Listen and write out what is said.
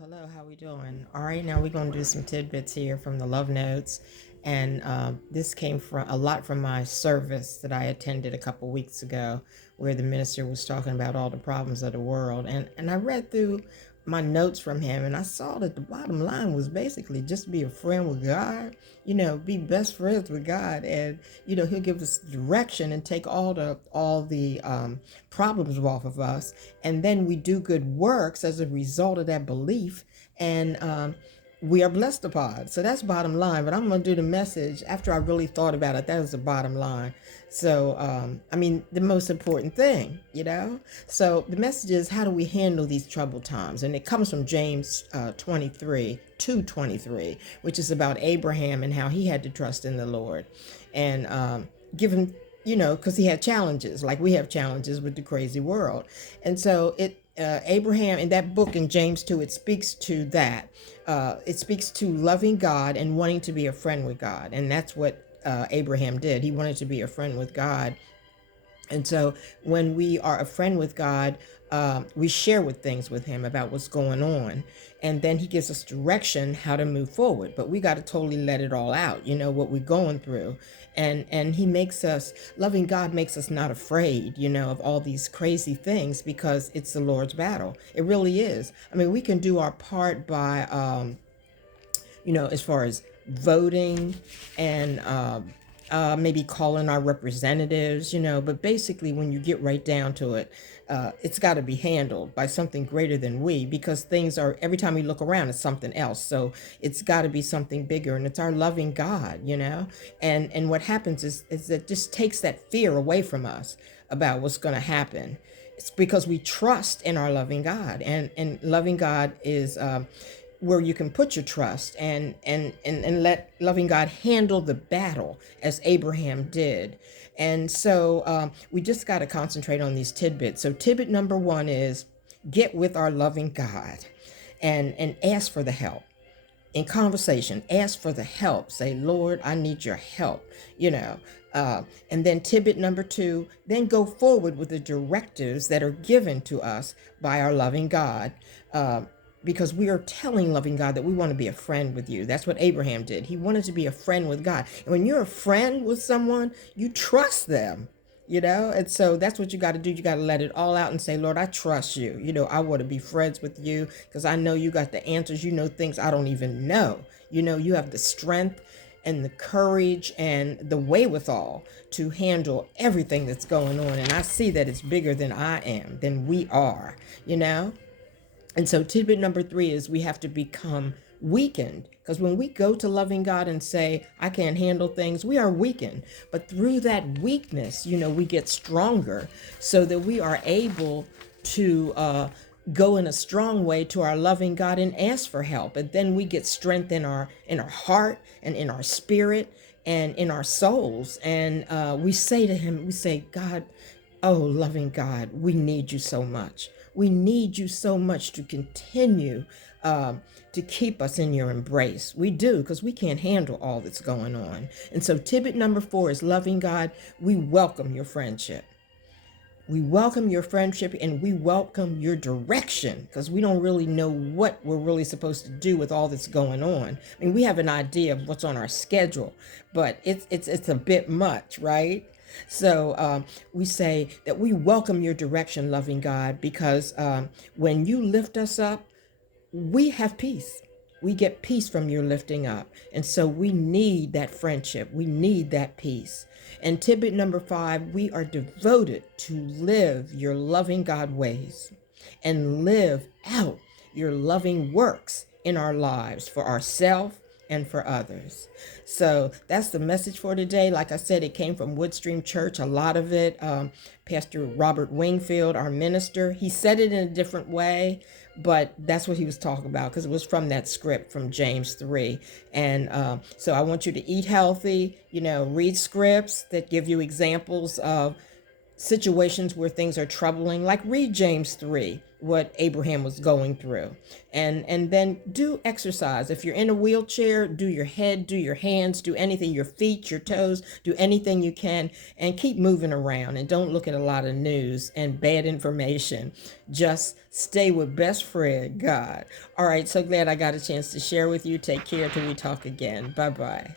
Hello, how we doing? All right, now we're going to do some tidbits here from the Love Notes. And this came from a lot from my service that I attended a couple weeks ago, where the minister was talking about all the problems of the world. And I read through my notes from him, and I saw that the bottom line was basically just be a friend with God, be best friends with God, and He'll give us direction and take all the problems off of us, and then we do good works as a result of that belief, and we are blessed upon. So that's bottom line. But I'm going to do the message after I really thought about it. That was the bottom line. So, the most important thing, So the message is, how do we handle these troubled times? And it comes from James 23, 2:23, which is about Abraham and how he had to trust in the Lord and give him, because he had challenges like we have challenges with the crazy world. And so Abraham, in that book in James 2, it speaks to that. It speaks to loving God and wanting to be a friend with God. And that's what Abraham did. He wanted to be a friend with God. And so when we are a friend with God, we share with things with him about what's going on. And then he gives us direction how to move forward. But we got to totally let it all out, what we're going through. And he makes us, loving God makes us not afraid, of all these crazy things, because it's the Lord's battle. It really is. I mean, we can do our part by, as far as voting and maybe calling our representatives, but basically when you get right down to it, it's got to be handled by something greater than we, because things are, every time we look around, it's something else. So it's got to be something bigger, and it's our loving God, and what happens is that just takes that fear away from us about what's going to happen. It's because we trust in our loving God, and loving God is where you can put your trust and let loving God handle the battle as Abraham did. And so we just got to concentrate on these tidbits. So tidbit number one is get with our loving God and ask for the help. In conversation, ask for the help. Say, Lord, I need your help, and then tidbit number two, then go forward with the directives that are given to us by our loving God. Because we are telling loving God that we want to be a friend with you. That's what Abraham did. He wanted to be a friend with God. And when you're a friend with someone, you trust them, and so that's what you got to do. You got to let it all out and say, Lord, I trust you. I want to be friends with you because I know you got the answers. You know things I don't even know. You have the strength and the courage and the wherewithal to handle everything that's going on. And I see that it's bigger than I am, than we are, And so tidbit number three is we have to become weakened, because when we go to loving God and say, I can't handle things, we are weakened. But through that weakness, we get stronger, so that we are able to go in a strong way to our loving God and ask for help. And then we get strength in our heart and in our spirit and in our souls. And we say to him, God, oh, loving God, we need you so much. We need you so much to continue to keep us in your embrace. We do, because we can't handle all that's going on. And so tidbit number four is loving God. We welcome your friendship. We welcome your friendship, and we welcome your direction, because we don't really know what we're really supposed to do with all that's going on. I mean, we have an idea of what's on our schedule, but it's a bit much, right? So we say that we welcome your direction, loving God, because when you lift us up, we have peace. We get peace from your lifting up. And so we need that friendship. We need that peace. And tidbit number five, we are devoted to live your loving God ways and live out your loving works in our lives for ourselves and for others. So that's the message for today. Like I said, it came from Woodstream Church, a lot of it. Pastor Robert Wingfield, our minister, he said it in a different way, but that's what he was talking about, because it was from that script from James 3. And so I want you to eat healthy, read scripts that give you examples of situations where things are troubling, like read James 3. what Abraham was going through. And then do exercise. If you're in a wheelchair, do your head, do your hands, do anything, your feet, your toes, do anything you can, and keep moving around, and don't look at a lot of news and bad information. Just stay with best friend God. All right, so glad I got a chance to share with you. Take care till we talk again. Bye bye.